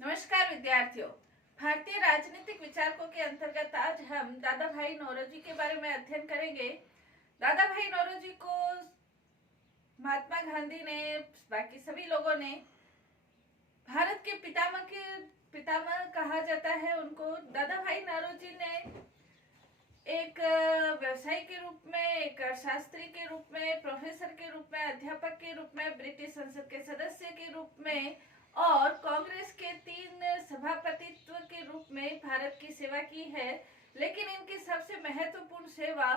नमस्कार विद्यार्थियों। भारतीय राजनीतिक विचारकों के अंतर्गत आज हम दादा भाई नौरोजी के बारे में अध्ययन करेंगे। दादा भाई नौरोजी को महात्मा गांधी ने, बाकी सभी लोगों ने भारत के पितामह कहा जाता है। उनको दादा भाई नौरोजी ने एक व्यवसायी के रूप में, एक अर्थशास्त्री के रूप में, प्रोफेसर के रूप में, अध्यापक के रूप में, ब्रिटिश संसद के सदस्य के रूप में और कांग्रेस के 3 सभापतित्व के रूप में भारत की सेवा की है। लेकिन इनकी सबसे महत्वपूर्ण सेवा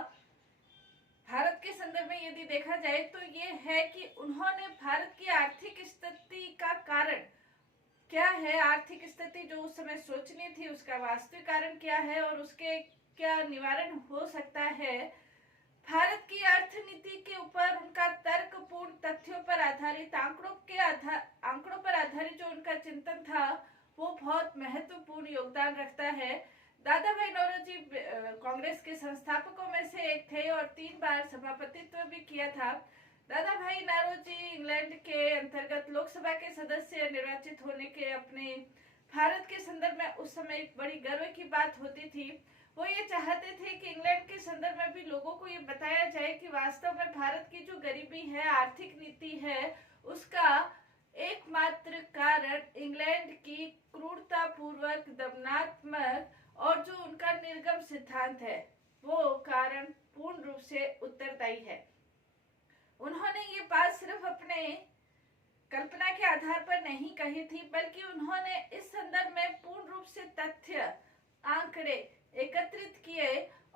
भारत के संदर्भ में यदि देखा जाए तो ये है कि उन्होंने भारत की आर्थिक स्थिति का कारण क्या है, आर्थिक स्थिति जो उस समय सोचनी थी उसका वास्तविक कारण क्या है और उसके क्या निवारण हो सकता है, भारत की अर्थनीति के ऊपर उनका तर्कपूर्ण तथ्यों पर आधारित आंकड़ों पर आधारित जो उनका चिंतन था वो बहुत महत्वपूर्ण योगदान रखता है। दादा भाई नौरोजी कांग्रेस के संस्थापकों में से एक थे और 3 बार सभापतित्व भी किया था। दादा भाई नौरोजी इंग्लैंड के अंतर्गत लोकसभा के सदस्य निर्वाचित होने के अपने भारत के संदर्भ में उस समय एक बड़ी गर्व की बात होती थी। वो ये चाहते थे कि इंग्लैंड के संदर्भ में भी लोगों को ये बताया जाए कि वास्तव में भारत की जो गरीबी है, आर्थिक नीति है, उसका एकमात्र कारण इंग्लैंड की क्रूरतापूर्वक, दमनात्मक और जो उनका निर्गम सिद्धांत है वो कारण पूर्ण रूप से उत्तरदायी है। उन्होंने ये बात सिर्फ अपने कल्पना के आधार पर नहीं कही थी, बल्कि उन्होंने इस संदर्भ में पूर्ण रूप से तथ्य, आंकड़े एकत्रित किए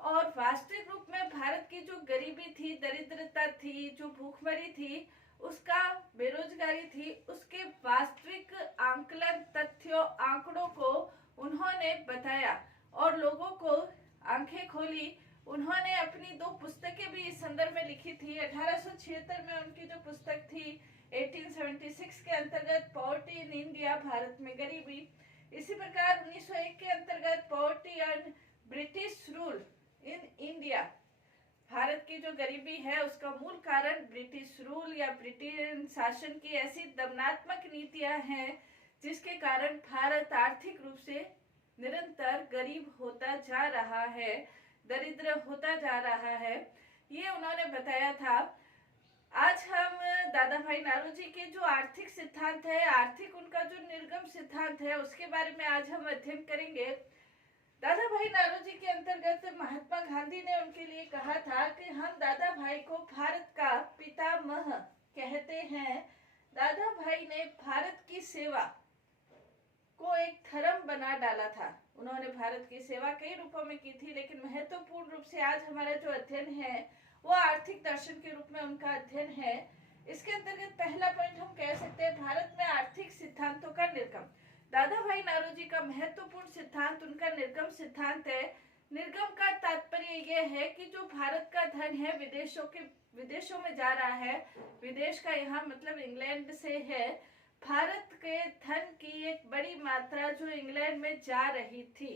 और वास्तविक रूप में भारत की जो गरीबी थी, दरिद्रता थी, जो भूखमरी थी, उसका बेरोजगारी थी, उसके वास्तविक आंकलन, तथ्यों, आंकड़ों को उन्होंने बताया और लोगों को आंखें खोली। उन्होंने अपनी 2 पुस्तकें भी इस संदर्भ में लिखी थी। 1876 में उनकी जो पुस्तक थी 1876 के अंतर्गत पॉवर्टी इन इंडिया, भारत में गरीबी। इसी प्रकार 1901 के अंतर्गत poverty and British rule in India, Bharat की जो गरीबी है उसका मूल कारण ब्रिटिश रूल या ब्रिटेन शासन की ऐसी दमनात्मक नीतियां हैं जिसके कारण भारत आर्थिक रूप से निरंतर गरीब होता जा रहा है, दरिद्र होता जा रहा है, ये उन्होंने बताया था। आज हम दादा भाई नौरोजी के जो आर्थिक सिद्धांत है, आर्थिक उनका जो निर्गम सिद्धांत है, उसके बारे में आज हम अध्ययन करेंगे। दादा भाई नौरोजी के अंतर्गत महात्मा गांधी ने उनके लिए कहा था कि हम दादा भाई को भारत का पितामह कहते हैं। दादा भाई ने भारत की सेवा को एक धर्म बना डाला था। उन्होंने भारत की सेवा कई रूपों में की थी, लेकिन महत्वपूर्ण रूप से आज हमारा जो अध्ययन है वो आर्थिक दर्शन के रूप में उनका अध्ययन है। इसके अंतर्गत पहला पॉइंट हम कह सकते हैं भारत में आर्थिक सिद्धांतों का निर्गम। दादा भाई नौरोजी का महत्वपूर्ण सिद्धांत उनका निर्गम सिद्धांत है। निर्गम का तात्पर्य यह है कि जो भारत का धन है विदेशों में जा रहा है, विदेश का यहाँ मतलब इंग्लैंड से है, भारत के धन की एक बड़ी मात्रा जो इंग्लैंड में जा रही थी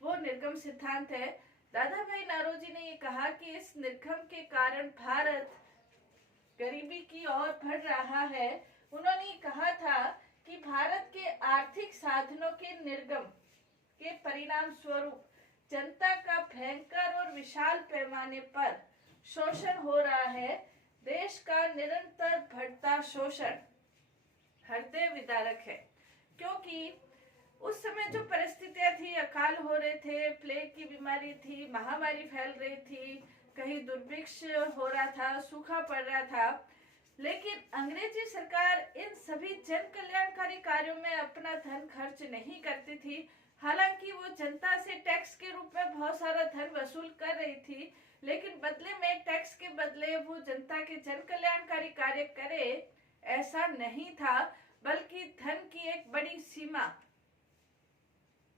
वो निर्गम सिद्धांत है। दादा भाई नौरोजी ने ये कहा कि इस निर्गम के कारण भारत गरीबी की ओर बढ़ रहा है। उन्होंने कहा था कि भारत के आर्थिक साधनों के निर्गम के परिणाम स्वरूप जनता का भयंकर और विशाल पैमाने पर शोषण हो रहा है। देश का निरंतर बढ़ता शोषण हृदय विदारक है, क्योंकि उस समय जो परिस्थितियां थी, अकाल हो रहे थे, प्लेग की बीमारी थी, महामारी फैल रही थी, कहीं दुर्भिक्ष हो रहा था, सूखा पड़ रहा था, लेकिन अंग्रेजी सरकार इन सभी जन कल्याणकारी कार्यों में अपना धन खर्च नहीं करती थी। हालांकि वो जनता से टैक्स के रूप में बहुत सारा धन वसूल कर रही थी, लेकिन बदले में टैक्स के बदले वो जनता के जन कल्याणकारी कार्य करे ऐसा नहीं था, बल्कि धन की एक बड़ी सीमा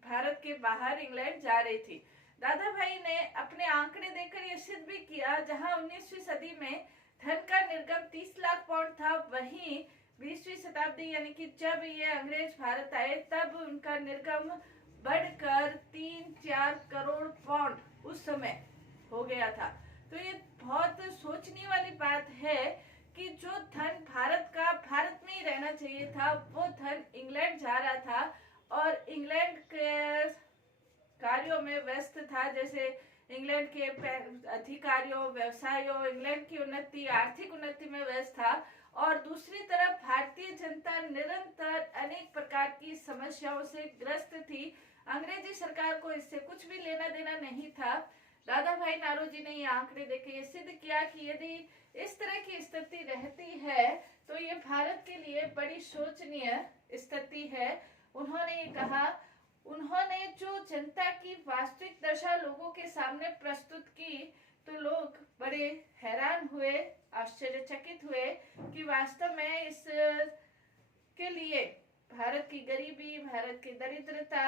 भारत के बाहर इंग्लैंड जा रही थी। दादा भाई ने अपने आंकड़े देकर यह सिद्ध भी किया, जहां 19वीं सदी में धन का निर्गम 30 लाख पाउंड था, वहीं 20वीं शताब्दी यानी कि जब ये अंग्रेज भारत आए तब उनका निर्गम बढ़कर 3-4 करोड़ पाउंड उस समय हो गया था। तो ये बहुत सोचने वाली बात है कि जो धन भारत में ही रहना चाहिए था वो धन इंग्लैंड जा रहा था और इंग्लैंड के कार्यों में व्यस्त था, जैसे इंग्लैंड के अधिकारियों, व्यवसायों, इंग्लैंड की उन्नति, आर्थिक उन्नति में व्यस्त था। और दूसरी तरफ भारतीय जनता निरंतर अनेक प्रकार की समस्याओं से ग्रस्त थी। अंग्रेजी सरकार को इससे कुछ भी लेना देना नहीं था। दादा भाई नौरोजी ने ये आंकड़े देके ये सिद्ध किया कि यदि इस तरह की स्थिति रहती है तो ये भारत के लिए बड़ी शोचनीय स्थिति है। उन्होंने ये कहा, उन्होंने जो जनता की वास्तविक दशा लोगों के सामने प्रस्तुत की तो लोग बड़े हैरान हुए, आश्चर्यचकित हुए कि वास्तव में इस के लिए भारत की गरीबी, भारत की दरिद्रता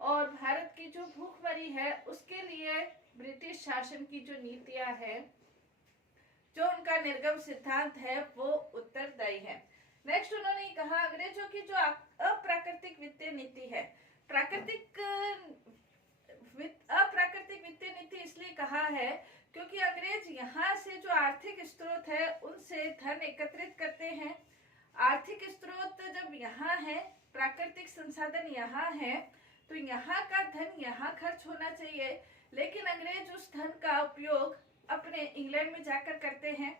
और भारत की जो भूखमरी है उसके लिए ब्रिटिश शासन की जो नीतियां हैं, जो उनका निर्गम सिद्धांत है, वो उत्तरदायी है। नेक्स्ट उन्होंने कहा, अंग्रेजों की जो अप्राकृतिक वित्तीय नीति है, अप्राकृतिक वित्तीय नीति इसलिए कहा है क्योंकि अंग्रेज यहाँ से जो आर्थिक स्रोत है उनसे धन एकत्रित करते हैं। आर्थिक स्रोत जब यहाँ है, प्राकृतिक संसाधन यहाँ है, तो यहाँ का धन यहाँ खर्च होना चाहिए, लेकिन अंग्रेज उस धन का उपयोग अपने इंग्लैंड में जाकर करते हैं।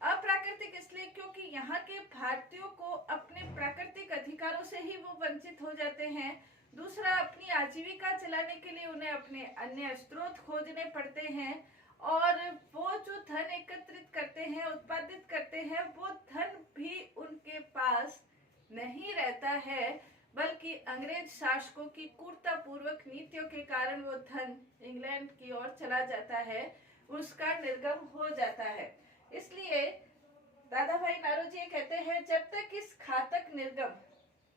अप्राकृतिक इसलिए क्योंकि यहाँ के भारतीयों को अपने प्राकृतिक अधिकारों से ही वो वंचित हो जाते हैं। दूसरा, अपनी आजीविका चलाने के लिए उन्हें अपने अन्य स्रोत खोजने पड़ते हैं और वो जो धन एकत्रित करते हैं, उत्पादित करते हैं, वो धन भी उनके पास नहीं रहता है, बल्कि अंग्रेज शासकों की क्रूरतापूर्वक नीतियों के कारण वो धन इंग्लैंड की ओर चला जाता है, उसका निर्गम हो जाता है। इसलिए दादा भाई नौरोजी कहते हैं, जब तक इस घातक निर्गम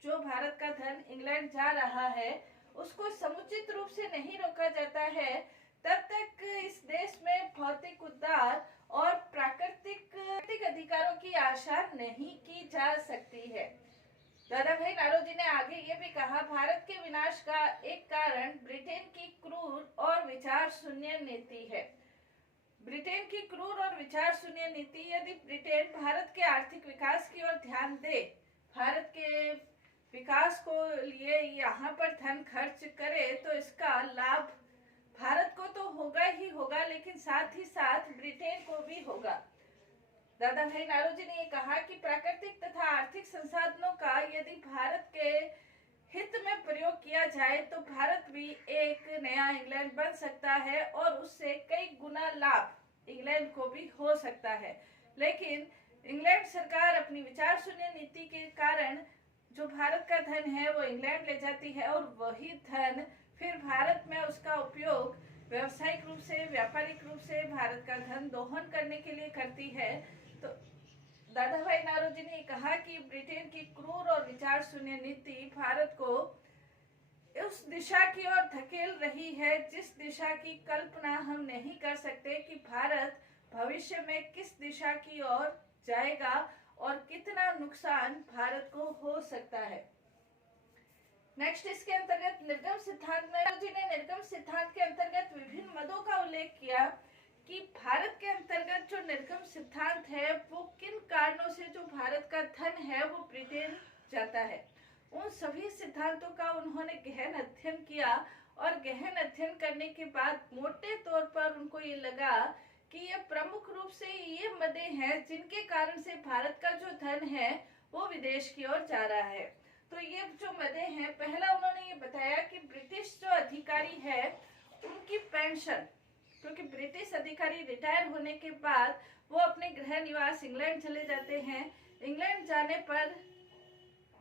जो भारत का धन इंग्लैंड जा रहा है उसको समुचित रूप से नहीं रोका जाता है, तब तक इस देश में भौतिक उद्धार और प्राकृतिक अधिकारों की आशा नहीं की जा सकती है। दादा भाई नौरोजी ने आगे ये भी कहा, भारत के विनाश का एक कारण ब्रिटेन की क्रूर और विचार शून्य नीति है। ब्रिटेन की क्रूर और विचार शून्य नीति, यदि ब्रिटेन भारत के आर्थिक विकास की ओर ध्यान दे, भारत के विकास को लिए यहाँ पर धन खर्च करे, तो इसका लाभ भारत को तो होगा ही होगा, लेकिन साथ ही साथ ब्रिटेन को भी होगा। दादा भाई नौरोजी ने कहा कि प्राकृतिक तथा आर्थिक संसाधनों का यदि भारत के हित में प्रयोग किया जाए तो भारत भी एक नया इंग्लैंड बन सकता है और उससे कई गुना लाभ इंग्लैंड को भी हो सकता है। लेकिन इंग्लैंड सरकार अपनी विचार शून्य नीति के कारण जो भारत का धन है वो इंग्लैंड ले जाती है और वही धन फिर भारत में उसका उपयोग व्यावसायिक रूप से, व्यापारिक रूप से भारत का धन दोहन करने के लिए करती है। तो दादा भाई नौरोजी ने कहा कि ब्रिटेन की क्रूर और विचार शून्य नीति भारत को उस दिशा की ओर धकेल रही है जिस दिशा की कल्पना हम नहीं कर सकते कि भारत भविष्य में किस दिशा की ओर जाएगा और कितना नुकसान भारत को हो सकता है। नेक्स्ट, इसके अंतर्गत निर्गम सिद्धांत में नौरोजी ने निर्गम सिद्धांत के अंतर्गत विभिन्न मदों का उल्लेख किया कि भारत के अंतर्गत जो निर्गम सिद्धांत है वो किन कारणों से जो भारत का धन है वो ब्रिटेन जाता है। उन सभी सिद्धांतों का उन्होंने गहन अध्ययन किया और गहन अध्ययन करने के बाद मोटे तौर पर उनको ये लगा कि ये प्रमुख रूप से ये मदे हैं जिनके कारण से भारत का जो धन है वो विदेश की ओर जा रहा है। तो ये जो मदे हैं, पहला उन्होंने ये बताया कि ब्रिटिश जो अधिकारी है उनकी पेंशन, क्योंकि ब्रिटिश अधिकारी रिटायर होने के बाद वो अपने गृह निवास इंग्लैंड चले जाते हैं। इंग्लैंड जाने पर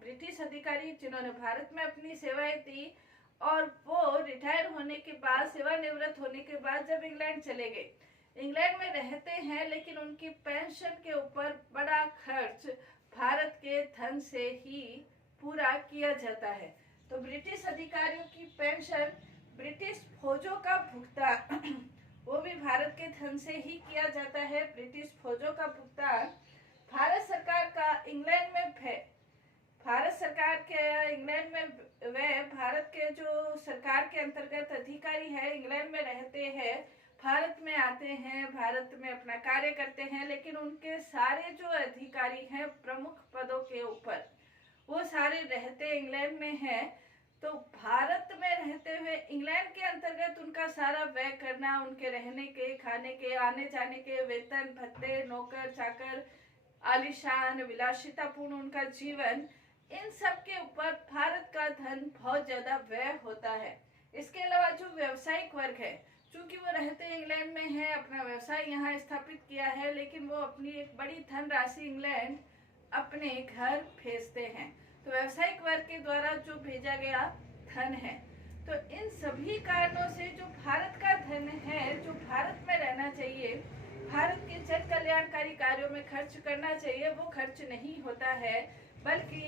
ब्रिटिश अधिकारी जिन्होंने भारत में अपनी सेवाएं दी और वो रिटायर होने के बाद, सेवानिवृत्त होने के बाद जब इंग्लैंड चले गए, इंग्लैंड में रहते हैं, लेकिन उनकी पेंशन के ऊपर बड़ा खर्च भारत के धन से ही पूरा किया जाता है। तो ब्रिटिश अधिकारियों की पेंशन, ब्रिटिश फौजों का भुगतान वो भी भारत के धन से ही किया जाता है। ब्रिटिश फौजों का भुगतान भारत सरकार का इंग्लैंड में है। भारत सरकार के इंग्लैंड में वे भारत के जो सरकार के अंतर्गत अधिकारी है इंग्लैंड में रहते हैं, भारत में आते हैं, भारत में अपना कार्य करते हैं, लेकिन उनके सारे जो अधिकारी हैं प्रमुख पदों के ऊपर वो सारे रहते इंग्लैंड में हैं। इंग्लैंड के अंतर्गत उनका सारा व्यय करना, उनके रहने के, खाने के, आने जाने के, वेतन भत्ते, नौकर चाकर, आलीशान विलासितापूर्ण उनका जीवन, इन सब के ऊपर भारत का धन बहुत ज्यादा व्यय होता है। इसके अलावा जो व्यावसायिक वर्ग है, चूंकि वो रहते इंग्लैंड में है, अपना व्यवसाय यहाँ स्थापित किया है, लेकिन वो अपनी एक बड़ी धनराशि इंग्लैंड अपने घर भेजते हैं। तो व्यावसायिक वर्ग के द्वारा जो भेजा गया धन है, तो इन सभी कारणों से जो भारत का धन है, जो भारत में रहना चाहिए, भारत के जन कल्याणकारी कार्यों में खर्च करना चाहिए, वो खर्च नहीं होता है, बल्कि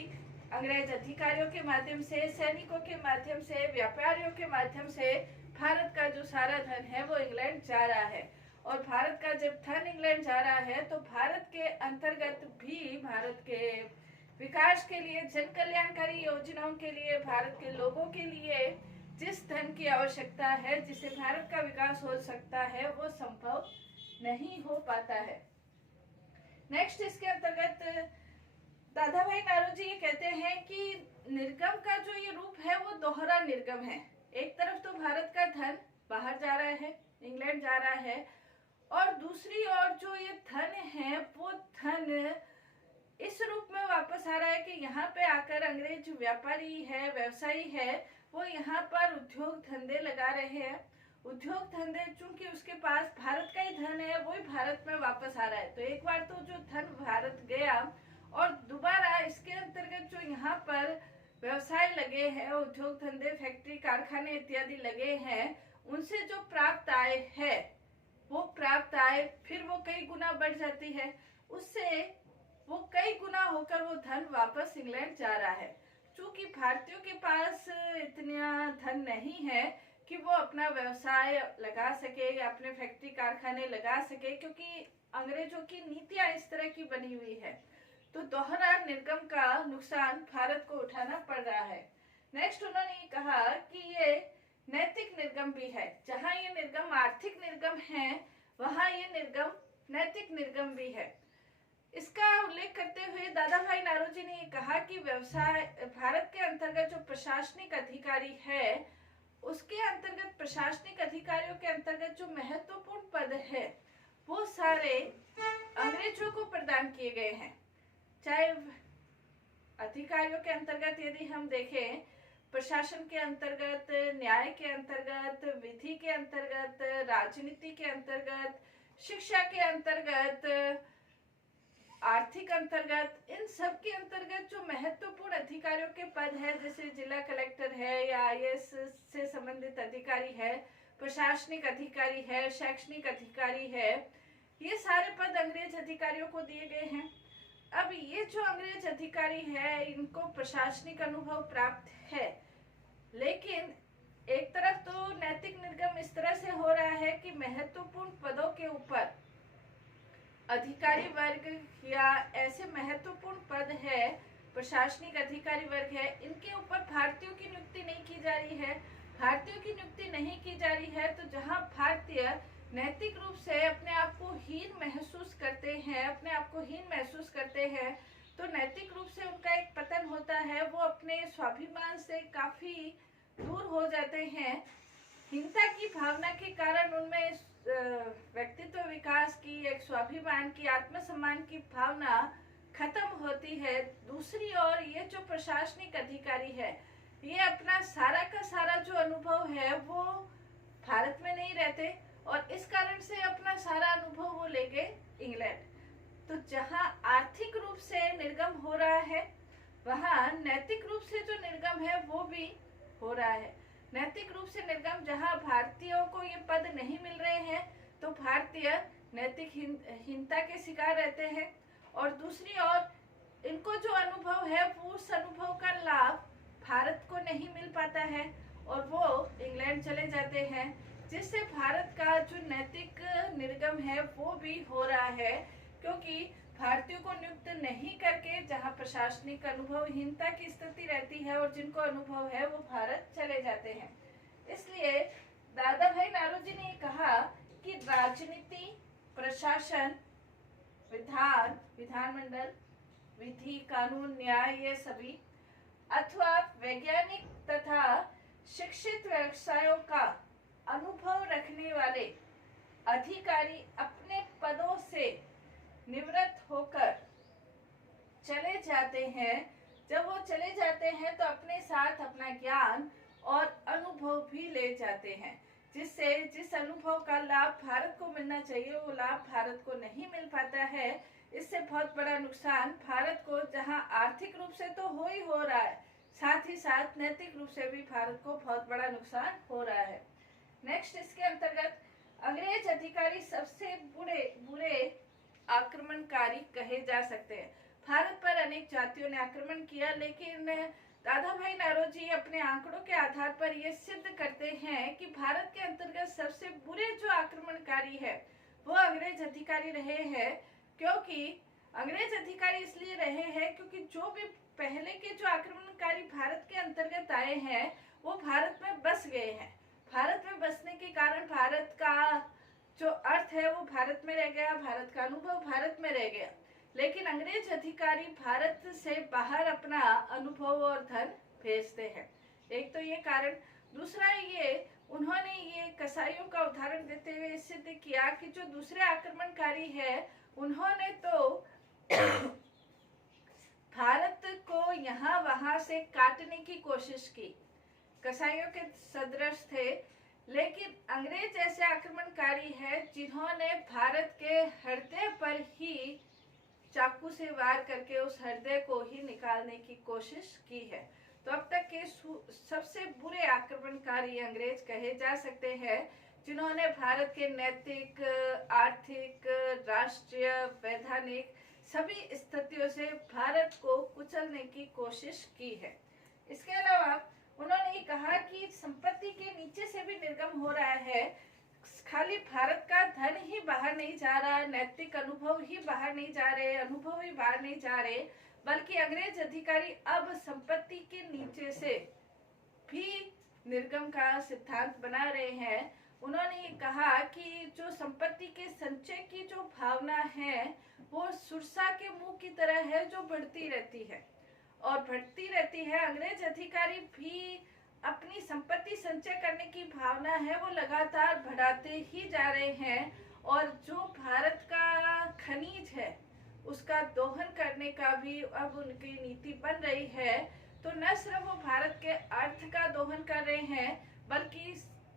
अंग्रेज अधिकारियों के माध्यम से, सैनिकों के माध्यम से, व्यापारियों के माध्यम से भारत का जो सारा धन है वो इंग्लैंड जा रहा है। और भारत का जब धन इंग्लैंड जा रहा है तो भारत के अंतर्गत भी भारत के विकास के लिए, जन कल्याणकारी योजनाओं के लिए, भारत के लोगों के लिए जिस धन की आवश्यकता है, जिससे भारत का विकास हो सकता है, वो संभव नहीं हो पाता है। नेक्स्ट, इसके अंतर्गत दादा भाई नौरोजी ये कहते हैं कि निर्गम का जो ये रूप है वो दोहरा निर्गम है। एक तरफ तो भारत का धन बाहर जा रहा है, इंग्लैंड जा रहा है, और दूसरी ओर जो ये धन है वो धन इस रूप में वापस आ रहा है कि यहाँ पे आकर अंग्रेज व्यापारी है, व्यवसायी है, वो यहाँ पर उद्योग धंधे लगा रहे हैं। उद्योग धंधे, चूंकि उसके पास भारत का ही धन है, वो ही भारत में वापस आ रहा है। तो एक बार तो जो धन भारत गया, और दोबारा इसके अंतर्गत जो यहाँ पर व्यवसाय लगे हैं, उद्योग धंधे, फैक्ट्री, कारखाने इत्यादि लगे हैं, उनसे जो प्राप्त आय है, वो प्राप्त आय फिर वो कई गुना बढ़ जाती है, उससे वो कई गुना होकर वो धन वापस इंग्लैंड जा रहा है। चूंकि भारतीयों के पास इतना धन नहीं है कि वो अपना व्यवसाय लगा सके या अपने फैक्ट्री कारखाने लगा सके, क्योंकि अंग्रेजों की नीतियां इस तरह की बनी हुई है। तो दोहरा निर्गम का नुकसान भारत को उठाना पड़ रहा है। नेक्स्ट, उन्होंने ये कहा कि ये नैतिक निर्गम भी है। जहां ये निर्गम आर्थिक निर्गम है, वहां ये निर्गम नैतिक निर्गम भी है। इसका उल्लेख करते हुए दादा भाई नौरोजी ने ये कहा कि व्यवसाय, भारत के अंतर्गत जो प्रशासनिक अधिकारी है, उसके अंतर्गत प्रशासनिक अधिकारियों के अंतर्गत जो महत्वपूर्ण पद है, वो सारे अंग्रेजों को प्रदान किए गए हैं। चाहे अधिकारियों के अंतर्गत यदि हम देखें, प्रशासन के अंतर्गत, न्याय के अंतर्गत, विधि के अंतर्गत, राजनीति के अंतर्गत, शिक्षा के अंतर्गत, आर्थिक अंतर्गत, इन सब के अंतर्गत जो महत्वपूर्ण अधिकारियों के पद है, जैसे जिला कलेक्टर है या आईएएस से संबंधित अधिकारी है, प्रशासनिक अधिकारी है, शैक्षणिक अधिकारी है, ये सारे पद अंग्रेज अधिकारियों को दिए गए हैं। अब ये जो अंग्रेज अधिकारी है, इनको प्रशासनिक अनुभव प्राप्त है, लेकिन एक तरफ तो नैतिक निर्गम इस तरह से हो रहा है कि महत्वपूर्ण पदों के ऊपर अधिकारी वर्ग या ऐसे महत्वपूर्ण पद है, प्रशासनिक अधिकारी वर्ग है, इनके ऊपर भारतीयों की नियुक्ति नहीं की जा रही है। भारतीयों की नियुक्ति नहीं की जा रही है, तो जहां भारतीय नैतिक रूप से अपने आप को हीन महसूस करते हैं, अपने आप को हीन महसूस करते हैं, तो नैतिक रूप से उनका एक पतन होता है। वो अपने स्वाभिमान से काफी दूर हो जाते हैं। हीनता की भावना के कारण उनमें व्यक्तित्व विकास की, एक स्वाभिमान की, आत्मसम्मान की भावना खत्म होती है। दूसरी ओर ये जो प्रशासनिक अधिकारी है, ये अपना सारा का सारा जो अनुभव है वो भारत में नहीं रहते, और इस कारण से अपना सारा अनुभव वो ले गए इंग्लैंड। तो जहां आर्थिक रूप से निर्गम हो रहा है, वहां नैतिक रूप से जो निर्गम है वो भी हो रहा है। नैतिक रूप से निर्गम, जहां भारतीयों को ये पद नहीं मिल रहे हैं, तो भारतीय नैतिक हीनता के शिकार रहते हैं, और दूसरी ओर इनको जो अनुभव है, वो उस अनुभव का लाभ भारत को नहीं मिल पाता है, और वो इंग्लैंड चले जाते हैं, जिससे भारत का जो नैतिक निर्गम है वो भी हो रहा है। क्योंकि भारतीयों को नियुक्त नहीं करके जहां प्रशासनिक अनुभवहीनता की स्थिति रहती है, और जिनको अनुभव है वो भारत चले जाते हैं। इसलिए दादा भाई नौरोजी ने कहा कि राजनीति, प्रशासन, विधानमंडल, विधि, कानून, न्याय, ये सभी, अथवा वैज्ञानिक तथा शिक्षित व्यवसायों का अनुभव रखने वाले अधिकारी अपने पदों से निवृत्त होकर चले जाते हैं। जब वो चले जाते हैं तो अपने साथ अपना ज्ञान और अनुभव भी ले जाते हैं, जिससे जिस अनुभव का लाभ भारत को मिलना चाहिए वो लाभ भारत को नहीं मिल पाता है। इससे बहुत बड़ा नुकसान भारत को, जहां आर्थिक रूप से तो हो ही हो रहा है, साथ ही साथ नैतिक रूप से भी भारत को बहुत बड़ा नुकसान हो रहा है। नेक्स्ट, इसके अंतर्गत अंग्रेज अधिकारी सबसे बुरे आक्रमणकारी कहे जा सकते हैं। भारत पर अनेक जातियों ने आक्रमण किया, लेकिन दादा भाई नौरोजी अपने आंकड़ों के आधार पर यह सिद्ध करते हैं कि भारत के अंतर्गत सबसे बुरे जो आक्रमणकारी है वो अंग्रेज अधिकारी रहे हैं। क्योंकि अंग्रेज अधिकारी इसलिए रहे हैं क्योंकि जो भी पहले के जो आक्रमणकारी भारत के अंतर्गत आए हैं वो भारत में बस गए हैं। भारत में बसने के कारण भारत का जो अर्थ है वो भारत में रह गया, भारत का अनुभव भारत में रह गया। लेकिन अंग्रेज अधिकारी भारत से बाहर अपना अनुभव और धन भेजते हैं। एक तो ये कारण, दूसरा ये उन्होंने ये कसाईयों का उदाहरण देते हुए सिद्ध किया कि जो दूसरे आक्रमणकारी है उन्होंने तो भारत को यहाँ वहां से काटने की कोशिश की, कसाईयों के सदृश थे। लेकिन अंग्रेज ऐसे आक्रमणकारी है जिन्होंने भारत के हृदय पर ही चाकू से वार करके उस हृदय को ही निकालने की कोशिश की है। तो अब तक के सबसे बुरे आक्रमणकारी अंग्रेज कहे जा सकते हैं, जिन्होंने भारत के नैतिक, आर्थिक, राष्ट्रीय, वैधानिक सभी स्थितियों से भारत को कुचलने की कोशिश की है। इसके अलावा उन्होंने कहा कि संपत्ति के नीचे से भी निर्गम हो रहा है, खाली भारत का धन ही बाहर नहीं जा रहा, नैतिक अनुभव ही बाहर नहीं जा रहे, अनुभव ही बाहर नहीं जा रहे, बल्कि अंग्रेज अधिकारी अब संपत्ति के नीचे से भी निर्गम का सिद्धांत बना रहे हैं। उन्होंने ये कहा कि जो संपत्ति के संचय की जो भावना है वो सुरसा के मुंह की तरह है जो बढ़ती रहती है और बढ़ती रहती है। अंग्रेज अधिकारी भी अपनी संपत्ति संचय करने की भावना है वो लगातार बढ़ाते ही जा रहे हैं, और जो भारत का खनिज है उसका दोहन करने का भी अब उनकी नीति बन रही है। तो न सिर्फ वो भारत के अर्थ का दोहन कर रहे हैं, बल्कि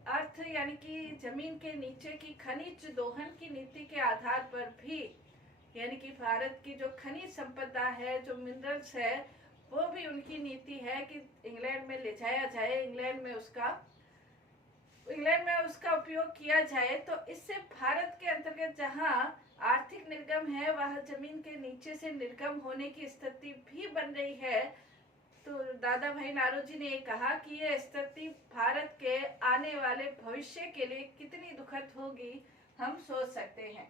अर्थ यानी कि जमीन के नीचे की खनिज दोहन की नीति के आधार पर भी, यानी कि भारत की जो खनिज संपदा है, जो मिनरल्स है, वो भी उनकी नीति है कि इंग्लैंड में ले जाया जाए, इंग्लैंड में उसका उपयोग किया जाए। तो इससे भारत के अंतर्गत जहां आर्थिक निर्गम है वहां जमीन के नीचे से निर्गम होने की स्थिति भी बन रही है। तो दादा भाई नौरोजी ने कहा कि यह स्थिति भारत के आने वाले भविष्य के लिए कितनी दुखद होगी हम सोच सकते हैं।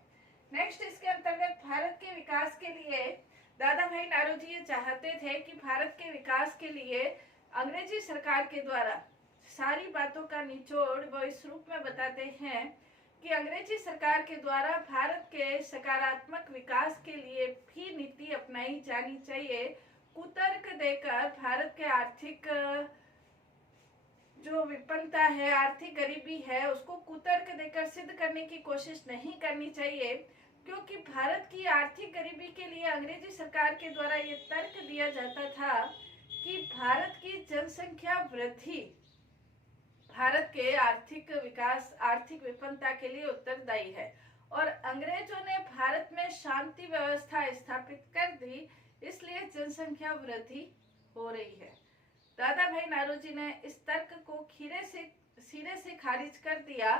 नेक्स्ट, इसके अंतर्गत भारत के विकास के लिए दादा भाई नौरोजी ये चाहते थे कि भारत के विकास के लिए अंग्रेजी सरकार के द्वारा सारी बातों का निचोड़ वो इस रूप में बताते हैं कि अंग्रेजी सरकार के द्वारा भारत के सकारात्मक विकास के लिए भी नीति अपनाई जानी चाहिए। कुतर्क देकर भारत के आर्थिक जो विपन्नता है, आर्थिक गरीबी है, उसको कुतर्क देकर सिद्ध करने की कोशिश नहीं करनी चाहिए, क्योंकि भारत की आर्थिक गरीबी के लिए अंग्रेजी सरकार के द्वारा ये तर्क दिया जाता था कि भारत की जनसंख्या वृद्धि भारत के आर्थिक विकास, आर्थिक विपन्नता के लिए उत्तरदायी है, और अंग्रेजों ने भारत में शांति व्यवस्था स्थापित कर दी, इसलिए जनसंख्या वृद्धि हो रही है। दादा भाई नौरोजी ने इस तर्क को सिरे से खारिज कर दिया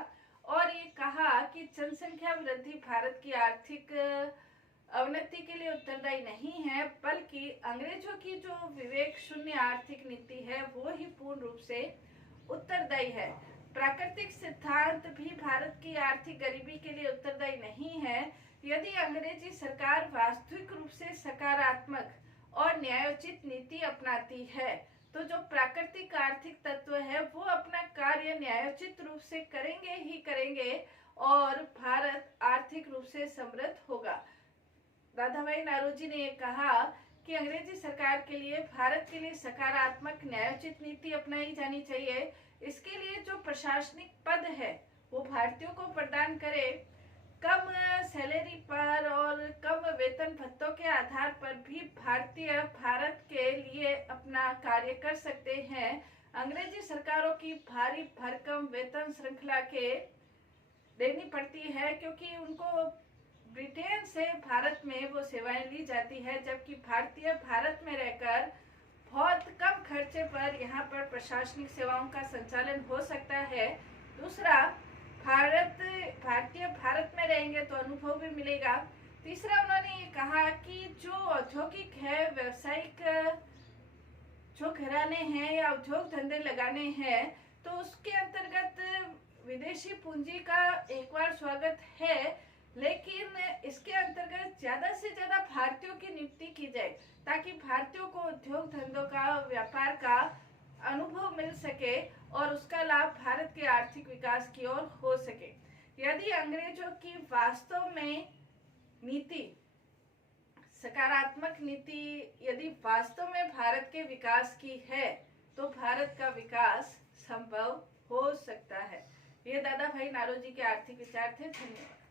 और ये कहा कि जनसंख्या वृद्धि भारत की आर्थिक अवनति के लिए उत्तरदायी नहीं है, बल्कि अंग्रेजों की जो विवेक शून्य आर्थिक नीति है वो ही पूर्ण रूप से उत्तरदायी है। प्राकृतिक सिद्धांत भी भारत की आर्थिक गरीबी के लिए उत्तरदायी नहीं है। यदि अंग्रेजी सरकार वास्तविक रूप से सकारात्मक और न्यायोचित नीति अपनाती है तो जो प्राकृतिक आर्थिक तत्व है वो अपना कार्य न्यायोचित रूप से करेंगे ही करेंगे और भारत आर्थिक रूप से समृद्ध होगा। दादा भाई नौरोजी ने कहा कि अंग्रेजी सरकार के लिए भारत के लिए सकारात्मक न्यायोचित नीति अपनाई जानी चाहिए। इसके लिए जो प्रशासनिक पद है वो भारतीयों को प्रदान करे, कम सैलरी पर और कम वेतन भत्तों के आधार पर भी भारतीय भारत के लिए अपना कार्य कर सकते हैं। अंग्रेजी सरकारों की भारी भरकम वेतन श्रृंखला के देनी पड़ती है क्योंकि उनको ब्रिटेन से भारत में वो सेवाएं ली जाती है, जबकि भारतीय भारत में रहकर बहुत कम खर्चे पर यहाँ पर प्रशासनिक सेवाओं का संचालन हो सकता है। दूसरा, भारतीय भारत में रहेंगे तो अनुभव भी मिलेगा। तीसरा, उन्होंने ये कहा कि जो औद्योगिक है, व्यावसायिक जो घराने हैं या उद्योग धंधे लगाने हैं तो उसके अंतर्गत विदेशी पूंजी का एक बार स्वागत है, लेकिन इसके अंतर्गत ज्यादा से ज्यादा भारतीयों की नियुक्ति की जाए ताकि भारतीयों को उद्योग धंधों का, व्यापार का अनुभव मिल सके और उसका लाभ भारत के आर्थिक विकास की ओर हो सके। यदि अंग्रेजों की वास्तव में नीति, सकारात्मक नीति यदि वास्तव में भारत के विकास की है तो भारत का विकास संभव हो सकता है। ये दादा भाई नौरोजी के आर्थिक विचार थे। धन्यवाद।